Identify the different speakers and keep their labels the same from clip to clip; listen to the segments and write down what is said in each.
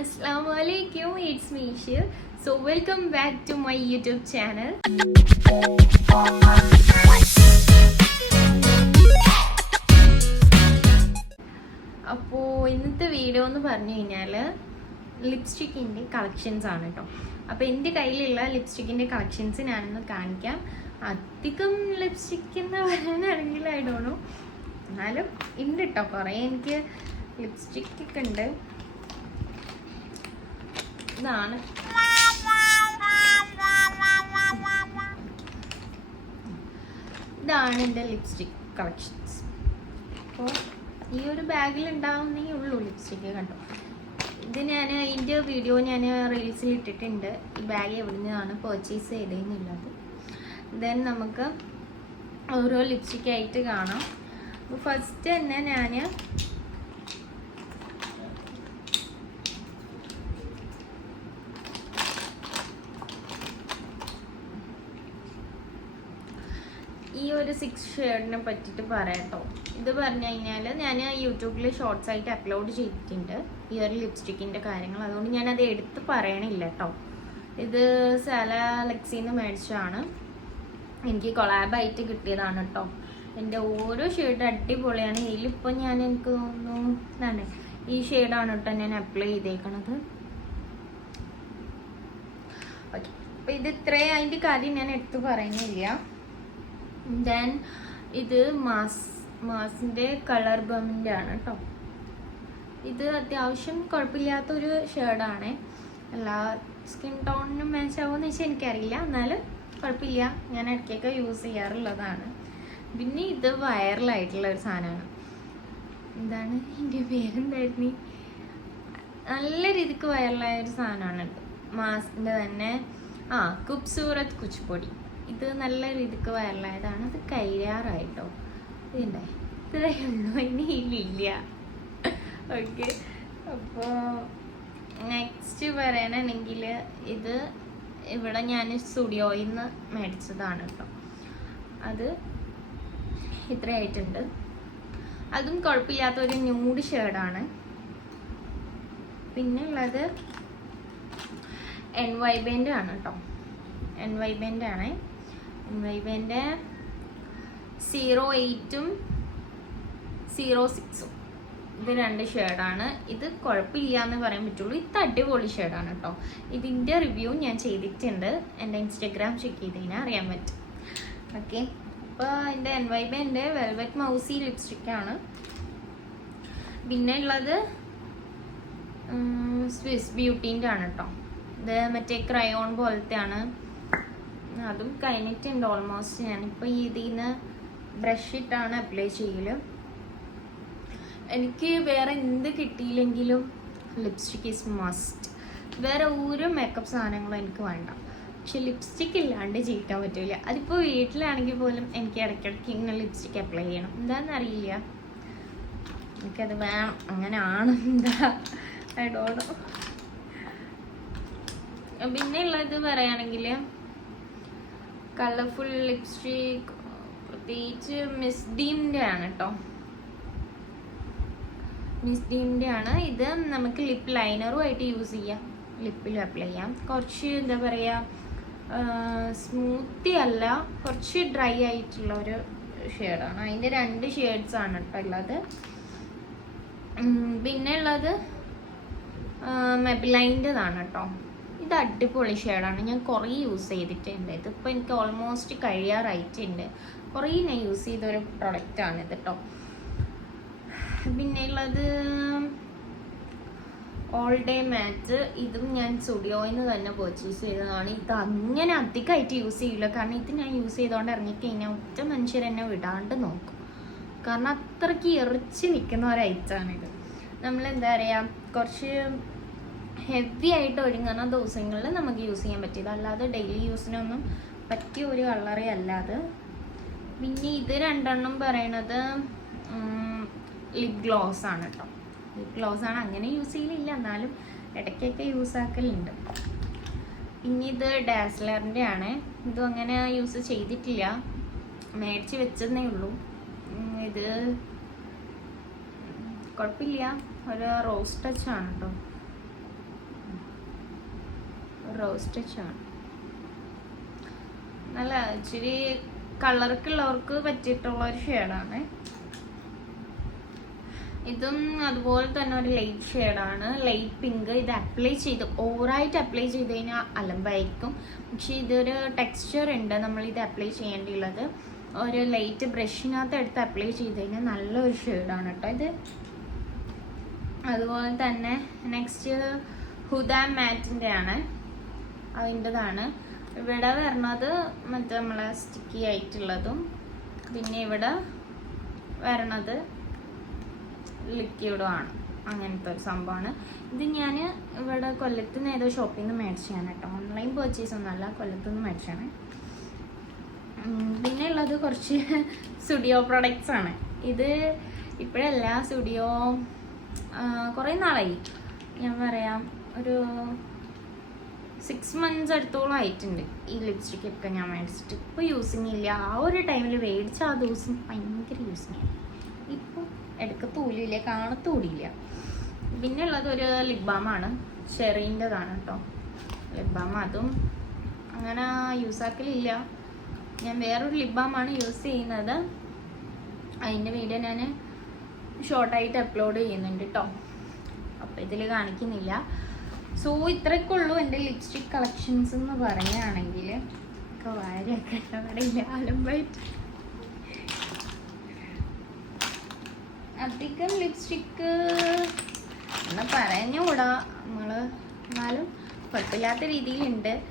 Speaker 1: Assalamu it's it's me welcome back to my YouTube channel. അപ്പോൾ ഇന്നത്തെ video എന്ന് പറഞ്ഞു കഴിഞ്ഞാൽ ലിപ്സ്റ്റിക്കിന്റെ കളക്ഷൻസ് ആണ് കേട്ടോ അപ്പോൾ എന്റെ കയ്യിലുള്ള ലിപ്സ്റ്റിക്കിന്റെ കളക്ഷൻസ് ഞാനൊന്ന് കാണിക്കാം. അധികം ലിപ്സ്റ്റിക് എന്ന് പറയാനാണെങ്കിൽ ഐ ഡോണു എന്നാലും ഉണ്ട് കേട്ടോ കുറേ എനിക്ക് ലിപ്സ്റ്റിക്കൊക്കെ ഉണ്ട്. ഇതാണ്. ഇതാണ് എന്റെ ലിപ്സ്റ്റിക് കളക്ഷൻസ് അപ്പോൾ ഈ ഒരു ബാഗിൽ ഉണ്ടാവുന്നേ ഉള്ളൂ ലിപ്സ്റ്റിക്ക് കണ്ടോ? ഇത് ഞാൻ ഇതിന്റെ വീഡിയോ ഞാൻ റീൽസിൽ ഇട്ടിട്ടുണ്ട്. ഈ ബാഗ് എവിടെ നിന്നാണ് പർച്ചേസ് ചെയ്തതെന്നുള്ളത് ദെൻ നമുക്ക് ഓരോ ലിപ്സ്റ്റിക്കായിട്ട് കാണാം. ഫസ്റ്റ് തന്നെ ഞാൻ ഈ ഒരു സിക്സ് ഷെയറിനെ പറ്റിയിട്ട് പറയാട്ടോ. ഇത് പറഞ്ഞു കഴിഞ്ഞാൽ ഞാൻ യൂട്യൂബിൽ ഷോർട്സ് ആയിട്ട് അപ്ലോഡ് ചെയ്തിട്ടുണ്ട്. ഈ ഒരു ലിപ്സ്റ്റിക്കിന്റെ കാര്യങ്ങൾ. അതുകൊണ്ട് ഞാൻ അത് എടുത്ത് പറയണില്ല കേട്ടോ ഇത് സാല ലെക്സിന്ന് മേടിച്ചതാണ്. എനിക്ക് കൊളാബായിട്ട് കിട്ടിയതാണ് കേട്ടോ എന്റെ ഓരോ ഷെയ്ഡ് അടിപൊളിയാണ്. ഇതിലിപ്പോൾ ഞാൻ എനിക്ക് തോന്നുന്നു ഈ ഷെയ്ഡാണ് കേട്ടോ ഞാൻ അപ്ലൈ ചെയ്തേക്കണത്. ഓക്കെ അപ്പം ഇത് ഇത്രയും. അതിന്റെ കാര്യം ഞാൻ എടുത്ത് പറയുന്നില്ല. ദെൻ ഇത് മാസ് മാസിന്റെ കളർ ബമിന്റെ ആണ് കേട്ടോ ഇത് അത്യാവശ്യം കുഴപ്പമില്ലാത്തൊരു ഷെയ്ഡാണ് എല്ലാ സ്കിൻ ടോണിനും മാച്ച് ആവുമെന്ന് വെച്ചാൽ എനിക്കറിയില്ല. എന്നാലും കുഴപ്പമില്ല ഞാൻ ഇടയ്ക്കൊക്കെ യൂസ് ചെയ്യാറുള്ളതാണ്. പിന്നെ ഇത് വൈറലായിട്ടുള്ള ഒരു സാധനമാണ്. എന്താണ്? എന്റെ പേരെന്തായിരുന്നു? നല്ല രീതിക്ക് വൈറലായ ഒരു സാധനമാണ് മാസിന്റെ തന്നെ ആ കുബ്സൂറത്ത് കുച്ചിപ്പൊടി. ഇത് നല്ല രീതിക്ക് വൈറലായതാണ് ഇത് കഴിയാറായിട്ടോ ഇതുണ്ടേ? ഇത്രയേ ഉള്ളൂ. ഇനി ഇല്ല. ഓക്കെ. അപ്പോൾ നെക്സ്റ്റ് പറയാനാണെങ്കിൽ ഇത് ഇവിടെ ഞാൻ സ്റ്റുഡിയോയിൽ നിന്ന് മേടിച്ചതാണ് കേട്ടോ. അത് ഇത്രയായിട്ടുണ്ട് അതും കുഴപ്പമില്ലാത്ത ഒരു ന്യൂഡ് ഷെയ്ഡാണ് പിന്നെ ഉള്ളത് എൻ വൈബേന്റെ ആണ് കേട്ടോ. എൻ വൈബേന്റെ ആണ്. എൻ വൈബേന്റെ സീറോ എയ്റ്റും സീറോ സിക്സും ഇത് രണ്ട് ഷെയ്ഡാണ് ഇത് കുഴപ്പമില്ല എന്ന് പറയാൻ പറ്റുള്ളൂ. ഇത് അടിപൊളി ഷെയ്ഡാണ് കേട്ടോ ഇതിന്റെ റിവ്യൂ ഞാൻ ചെയ്തിട്ടുണ്ട്. എന്റെ ഇൻസ്റ്റഗ്രാം ചെക്ക് ചെയ്ത് കഴിഞ്ഞാൽ അറിയാൻ പറ്റും. ഓക്കെ അപ്പോൾ എന്റെ എൻ വൈബേന്റെ വെൽവെറ്റ് മൗസി ലിപ്സ്റ്റിക്കാണ് പിന്നെ ഉള്ളത് സ്വിസ് ബ്യൂട്ടീന്റെ ആണ് കേട്ടോ ഇത് മറ്റേ ക്രയോൺ പോലത്തെ ആണ് അതും കഴിഞ്ഞിട്ടുണ്ട് ഓൾമോസ്റ്റ് ഞാനിപ്പോൾ ഇതിൽ നിന്ന് ബ്രഷ് ഇട്ടാണ് അപ്ലൈ ചെയ്യൽ. എനിക്ക് വേറെ എന്ത് കിട്ടിയില്ലെങ്കിലും ലിപ്സ്റ്റിക് ഈസ് മസ്റ്റ് വേറെ ഒരു മേക്കപ്പ് സാധനങ്ങളും എനിക്ക് വേണ്ട. പക്ഷെ ലിപ്സ്റ്റിക് ഇല്ലാണ്ട് ചെയ്യിക്കാൻ പറ്റില്ല അതിപ്പോൾ വീട്ടിലാണെങ്കിൽ പോലും എനിക്ക് ഇടയ്ക്കിടയ്ക്ക് ഇങ്ങനെ ലിപ്സ്റ്റിക് അപ്ലൈ ചെയ്യണം. എന്താണെന്ന് അറിയില്ല. എനിക്കത് വേണം. അങ്ങനെ ആണ് എന്താ ഐ ഡോണ്ട് പിന്നെ ഉള്ളത് പറയുകയാണെങ്കിൽ കളർഫുൾ ലിപ്സ്റ്റിക് പ്രത്യേകിച്ച് മിസ് ഡീമിന്റെ ആണ് കേട്ടോ മിസ് ഡീമിന്റെ ആണ്. ഇത് നമുക്ക് ലിപ്പ് ലൈനറും ആയിട്ട് യൂസ് ചെയ്യാം. ലിപ്പിൽ അപ്ലൈ ചെയ്യാം. കുറച്ച് എന്താ പറയുക സ്മൂത്തി അല്ല കുറച്ച് ഡ്രൈ ആയിട്ടുള്ള ഒരു ഷെയ്ഡാണ് അതിന്റെ രണ്ട് ഷെയ്ഡ്സ് ആണ് കേട്ടോ ഉള്ളത്. പിന്നെ ഉള്ളത് മെബിലൈന്റെതാണ് കേട്ടോ ഇത് അടിപൊളി ഷെയ്ഡാണ്. ഞാൻ കുറേ യൂസ് ചെയ്തിട്ടുണ്ട്. ഇതിപ്പോൾ എനിക്ക് ഓൾമോസ്റ്റ് കഴിയാറായിട്ടുണ്ട്. കുറേ ഞാൻ യൂസ് ചെയ്ത ഒരു പ്രൊഡക്റ്റാണ് ഇത് കേട്ടോ പിന്നെ ഉള്ളത് ഓൾ ഡേ മാറ്റ് ഇതും ഞാൻ സ്റ്റുഡിയോയിൽ നിന്ന് തന്നെ പർച്ചേസ് ചെയ്തതാണ്. ഇത് അങ്ങനെ അധികമായിട്ട് യൂസ് ചെയ്യില്ല കാരണം ഇത് ഞാൻ യൂസ് ചെയ്തുകൊണ്ട് ഇറങ്ങിക്കഴിഞ്ഞാൽ ഒറ്റ മനുഷ്യർ എന്നെ വിടാണ്ട് നോക്കും. കാരണം അത്രയ്ക്ക് എറിച്ച് നിൽക്കുന്ന ഒരു ഐറ്റാണിത് നമ്മൾ എന്താ പറയുക കുറച്ച് ഹെവി ആയിട്ട് ഒഴുങ്ങുന്ന ദിവസങ്ങളിൽ നമുക്ക് യൂസ് ചെയ്യാൻ പറ്റിയത്. അല്ലാതെ ഡെയിലി യൂസിനൊന്നും പറ്റിയ ഒരു കളറേ അല്ലാതെ പിന്നെ ഇത് രണ്ടെണ്ണം പറയണത് ലിപ് ഗ്ലോസ് ആണ് കേട്ടോ ലിപ് ഗ്ലോസ് ആണ്. അങ്ങനെ യൂസ് ചെയ്യലില്ല. എന്നാലും ഇടയ്ക്കൊക്കെ യൂസ് ആക്കലുണ്ട്. പിന്നെ ഇത് ഡാസ്ലറിന്റെ ആണ്. ഇതും അങ്ങനെ യൂസ് ചെയ്തിട്ടില്ല. മേടിച്ച് വെച്ചതേ ഉള്ളൂ. ഇത് കുഴപ്പമില്ല. ഒരു റോസ് ടച്ച് ആണ് കേട്ടോ റോസ് സ്റ്റിച്ച് ആണ് നല്ല ഇച്ചിരി കളർക്കുള്ളവർക്ക് പറ്റിയിട്ടുള്ള ഒരു ഷെയ്ഡാണ് ഇതും അതുപോലെ തന്നെ ഒരു ലൈറ്റ് ഷെയ്ഡാണ് ലൈറ്റ് പിങ്ക്. ഇത് അപ്ലൈ ചെയ്ത് ഓവറായിട്ട് അപ്ലൈ ചെയ്ത് കഴിഞ്ഞാൽ അലമ്പായിരിക്കും. പക്ഷെ ഇതൊരു ടെക്സ്ചർ ഉണ്ട് നമ്മൾ ഇത് അപ്ലൈ ചെയ്യേണ്ടിയുള്ളത്. ഒരു ലൈറ്റ് ബ്രഷിനകത്ത് എടുത്ത് അപ്ലൈ ചെയ്ത് കഴിഞ്ഞാൽ നല്ലൊരു ഷെയ്ഡാണ് കേട്ടോ ഇത്. അതുപോലെ തന്നെ നെക്സ്റ്റ് ഹുദ മാറ്റിന്റെ ആണ് അതിന്റെതാണ്. ഇവിടെ വരണത് മറ്റേ നമ്മളെ സ്റ്റിക്കി ആയിട്ടുള്ളതും പിന്നെ ഇവിടെ വരണത് ലിക്വിഡും ആണ്. അങ്ങനത്തെ ഒരു സംഭവമാണ്. ഇത് ഞാൻ ഇവിടെ കൊല്ലത്ത് നിന്ന് ഏതോ ഷോപ്പിൽ നിന്ന് മേടിച്ചാണ് കേട്ടോ. ഓൺലൈൻ പർച്ചേസ് ഒന്നുമല്ല കൊല്ലത്ത് നിന്ന് മേടിച്ചാണ് പിന്നെ ഉള്ളത് കുറച്ച് സ്റ്റുഡിയോ പ്രൊഡക്ട്സ് ആണ്. ഇത് ഇപ്പോഴല്ല സ്റ്റുഡിയോ കുറേ നാളായി. ഞാൻ പറയാം ഒരു സിക്സ് മന്ത്സ് അടുത്തോളം ആയിട്ടുണ്ട്. ഈ ലിപ്സ്റ്റിക് ഒക്കെ ഞാൻ മേടിച്ചിട്ട്. ഇപ്പോൾ യൂസിങ് ഇല്ല. ആ ഒരു ടൈമിൽ മേടിച്ച ആ ദിവസം ഭയങ്കര യൂസിങ് ഇപ്പോൾ എടുക്കത്തൂലില്ല കാണത്തൂടിയില്ല പിന്നെ ഉള്ളത് ഒരു ലിപ് ബാമാണ് ഷെറീന്റെതാണ് കേട്ടോ ലിപ് ബാം അതും അങ്ങനെ യൂസ് ആക്കലില്ല. ഞാൻ വേറൊരു ലിപ് ബാമാണ് യൂസ് ചെയ്യുന്നത്. അതിന്റെ വീഡിയോ ഞാൻ ഷോർട്ടായിട്ട് അപ്ലോഡ് ചെയ്യുന്നുണ്ട് കേട്ടോ അപ്പോൾ ഇതിൽ കാണിക്കുന്നില്ല. സോ ഇത്രയൊക്കെ ഉള്ളൂ എന്റെ ലിപ്സ്റ്റിക് കളക്ഷൻസ് എന്ന് പറയുകയാണെങ്കിൽ. അധികം ലിപ്സ്റ്റിക്ക് എന്ന് പറഞ്ഞുകൂടാ നമ്മൾ എന്നാലും കുഴപ്പമില്ലാത്ത രീതിയിലുണ്ട്.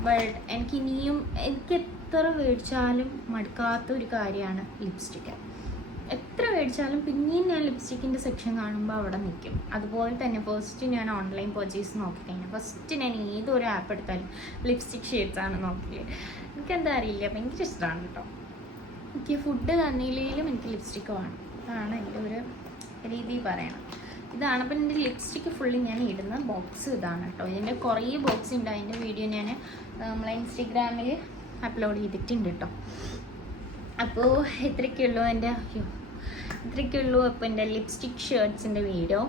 Speaker 1: ബട്ട് എനിക്ക് ഇനിയും എനിക്ക് എത്ര മേടിച്ചാലും മടുക്കാത്ത ഒരു കാര്യമാണ് ലിപ്സ്റ്റിക്ക് എത്ര മേടിച്ചാലും പിന്നെയും ഞാൻ ലിപ്സ്റ്റിക്കിന്റെ സെക്ഷൻ കാണുമ്പോൾ അവിടെ നിൽക്കും അതുപോലെ തന്നെ ഫസ്റ്റ് ഞാൻ ഓൺലൈൻ പർച്ചേസ് നോക്കിക്കഴിഞ്ഞാൽ ഫസ്റ്റ് ഞാൻ ഏതൊരു ആപ്പ് എടുത്താലും ലിപ്സ്റ്റിക് ഷെയ്ഡ്സ് ആണ് നോക്കിയത് എനിക്കെന്താ അറിയില്ല. ഭയങ്കര ഇഷ്ടമാണ് കേട്ടോ എനിക്ക് ഫുഡ് തന്നില്ലെങ്കിലും എനിക്ക് ലിപ്സ്റ്റിക്ക് വേണം. അതാണ് എന്റെ ഒരു രീതി പറയണം. ഇതാണ് അപ്പം എന്റെ ലിപ്സ്റ്റിക്ക് ഫുള്ളി ഞാൻ ഇടുന്ന ബോക്സ് ഇതാണ് കേട്ടോ ഇതിന്റെ കുറേ ബോക്സ് ഉണ്ട്. അതിന്റെ വീഡിയോ ഞാൻ നമ്മളെ ഇൻസ്റ്റഗ്രാമിൽ അപ്ലോഡ് ചെയ്തിട്ടുണ്ട് കേട്ടോ അപ്പോൾ ഇത്രയൊക്കെയുള്ളൂ എന്റെ അയ്യോ ഇത്രയ്ക്കുള്ളൂ അപ്പോൾ എന്റെ ലിപ്സ്റ്റിക് ഷർട്ട്സിന്റെ വീഡിയോ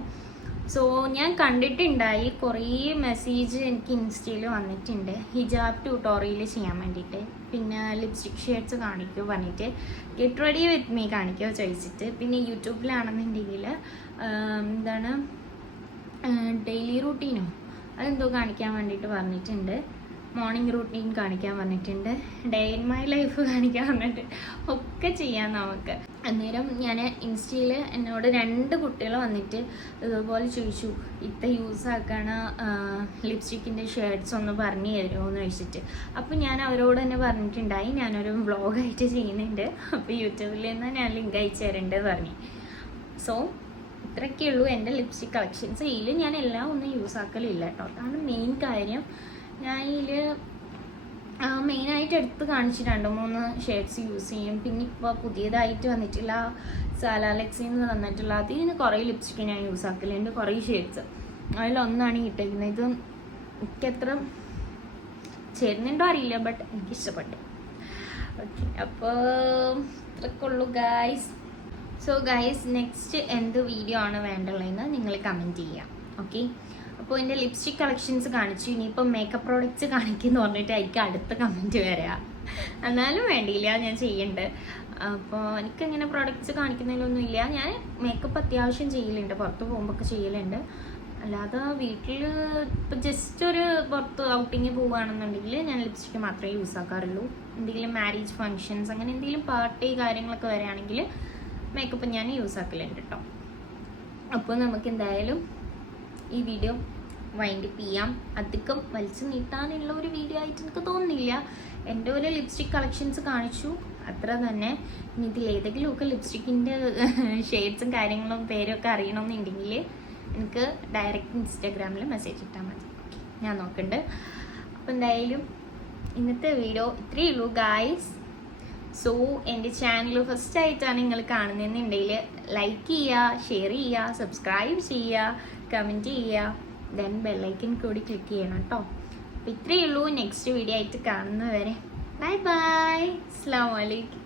Speaker 1: സോ ഞാൻ കണ്ടിട്ടുണ്ടായി കുറേ മെസ്സേജ് എനിക്ക് ഇൻസ്റ്റയിൽ വന്നിട്ടുണ്ട്. ഹിജാബ് ട്യൂട്ടോറിയൽ ചെയ്യാൻ വേണ്ടിയിട്ട്. പിന്നെ ലിപ്സ്റ്റിക് ഷെയ്ഡ്സ് കാണിക്കുമോ പറഞ്ഞിട്ട്. ഗെറ്റ് റെഡി വിത്ത് മീ കാണിക്കോ ചോദിച്ചിട്ട്. പിന്നെ യൂട്യൂബിലാണെന്നുണ്ടെങ്കിൽ എന്താണ് ഡെയിലി റൂട്ടീനോ അതെന്തോ കാണിക്കാൻ വേണ്ടിയിട്ട് പറഞ്ഞിട്ടുണ്ട്. മോർണിംഗ് റൂട്ടീൻ കാണിക്കാൻ പറഞ്ഞിട്ടുണ്ട്. ഡേ ഇൻ മൈ ലൈഫ് കാണിക്കാൻ പറഞ്ഞിട്ട്. ഒക്കെ ചെയ്യാം നമുക്ക്. അന്നേരം ഞാൻ ഇൻസ്റ്റയിൽ എന്നോട് രണ്ട് കുട്ടികൾ വന്നിട്ട് ഇതുപോലെ ചോദിച്ചു ഇത്ത യൂസ് ആക്കണ? ലിപ്സ്റ്റിക്കിന്റെ ഷെയ്ഡ്സ് ഒന്ന് പറഞ്ഞു തരുമോ എന്ന് ചോദിച്ചിട്ട്. അപ്പോൾ ഞാൻ അവരോട് തന്നെ പറഞ്ഞിട്ടുണ്ടായി ഞാനൊരു വ്ളോഗായിട്ട് ചെയ്യുന്നുണ്ട്. അപ്പോൾ യൂട്യൂബിൽ നിന്ന് ഞാൻ ലിങ്ക് അയച്ചു തരേണ്ടത് പറഞ്ഞു. സോ ഇത്രയൊക്കെ ഉള്ളൂ എന്റെ ലിപ്സ്റ്റിക് കളക്ഷൻസ്. ഇതിൽ ഞാൻ എല്ലാം ഒന്നും യൂസ് ആക്കലില്ല കേട്ടോ. അതാണ് മെയിൻ കാര്യം. ഞാൻ ഇതിൽ മെയിനായിട്ട് എടുത്ത് കാണിച്ച് രണ്ട് മൂന്ന് ഷേഡ്സ് യൂസ് ചെയ്യും. പിന്നെ ഇപ്പോൾ പുതിയതായിട്ട് വന്നിട്ടില്ല വന്നിട്ടുള്ള എന്ന് തന്നിട്ടുള്ള വന്നിട്ടുള്ള അതിന് കുറേ ലിപ്സ്റ്റിക്ക് ഞാൻ യൂസ് ആക്കലുണ്ട് കുറേ ഷെയ്ഡ്സ് അതിലൊന്നാണ് ഇട്ടേക്കുന്നത് ഇത് എനിക്കത്ര ചേരുന്നുണ്ടോ അറിയില്ല ബട്ട് എനിക്ക് ഇഷ്ടപ്പെട്ടു ഓക്കെ അപ്പോൾ ഇത്രയൊക്കെ ഉള്ളൂ ഗായ്സ് സോ ഗായ്സ് നെക്സ്റ്റ് എന്ത് വീഡിയോ ആണ് വേണ്ടുള്ളതെന്ന് നിങ്ങൾ കമന്റ് ചെയ്യാം. ഓക്കെ അപ്പോൾ എന്റെ ലിപ്സ്റ്റിക് കളക്ഷൻസ് കാണിച്ചു. ഇനിയിപ്പോൾ മേക്കപ്പ് പ്രോഡക്റ്റ്സ് കാണിക്കുമെന്ന് പറഞ്ഞിട്ടായിരിക്കും അടുത്ത കമന്റ് വരിക എന്നാലും വേണ്ടിയില്ല ഞാൻ ചെയ്യുന്നുണ്ട് അപ്പോൾ എനിക്കങ്ങനെ പ്രോഡക്റ്റ്സ് കാണിക്കുന്നതിലൊന്നും ഇല്ല ഞാൻ മേക്കപ്പ് അത്യാവശ്യം ചെയ്യലുണ്ട്. പുറത്ത് പോകുമ്പോൾ ചെയ്യലുണ്ട്. അല്ലാതെ വീട്ടിൽ ഇപ്പോൾ ജസ്റ്റ് ഒരു പുറത്ത് ഔട്ടിങ് പോവുകയാണെന്നുണ്ടെങ്കിൽ ഞാൻ ലിപ്സ്റ്റിക്ക് മാത്രമേ യൂസ് ആക്കാറുള്ളൂ. എന്തെങ്കിലും മാരേജ് ഫങ്ഷൻസ് അങ്ങനെ എന്തെങ്കിലും പാർട്ടി കാര്യങ്ങളൊക്കെ വരികയാണെങ്കിൽ മേക്കപ്പ് ഞാൻ യൂസ് ആക്കലുണ്ട് കേട്ടോ അപ്പോൾ നമുക്ക് എന്തായാലും ഈ വീഡിയോ വൈൻഡപ്പ് ചെയ്യാം. അധികം വലിച്ചു നീട്ടാനുള്ള ഒരു വീഡിയോ ആയിട്ട് എനിക്ക് തോന്നുന്നില്ല. എന്റെ ഒരു ലിപ്സ്റ്റിക് കളക്ഷൻസ് കാണിച്ചു. അത്ര തന്നെ. ഇനി ഇതിൽ ഏതെങ്കിലുമൊക്കെ ലിപ്സ്റ്റിക്കിന്റെ ഷെയ്ഡ്സും കാര്യങ്ങളും പേരൊക്കെ അറിയണമെന്നുണ്ടെങ്കിൽ എനിക്ക് ഡയറക്റ്റ് ഇൻസ്റ്റാഗ്രാമിൽ മെസ്സേജ് ഇട്ടാൽ മതി. ഞാൻ നോക്കുന്നുണ്ട് അപ്പോൾ എന്തായാലും ഇന്നത്തെ വീഡിയോ ഇത്രയേ ഉള്ളൂ ഗായ്സ് സോ എന്റെ ചാനൽ ഫസ്റ്റ് ആയിട്ടാണ് നിങ്ങൾ കാണുന്നതെന്നുണ്ടെങ്കിൽ ലൈക്ക് ചെയ്യുക ഷെയർ ചെയ്യുക സബ്സ്ക്രൈബ് ചെയ്യുക. കമന്റ് ചെയ്യുക. ദെൻ ബെല്ലൈക്കൻ കൂടി ക്ലിക്ക് ചെയ്യണം കേട്ടോ. അപ്പോൾ ഇത്രയേ ഉള്ളൂ. നെക്സ്റ്റ് വീഡിയോ ആയിട്ട് കാണുന്നവരെ ബൈ ബൈ അസ്സാം വലൈക്കും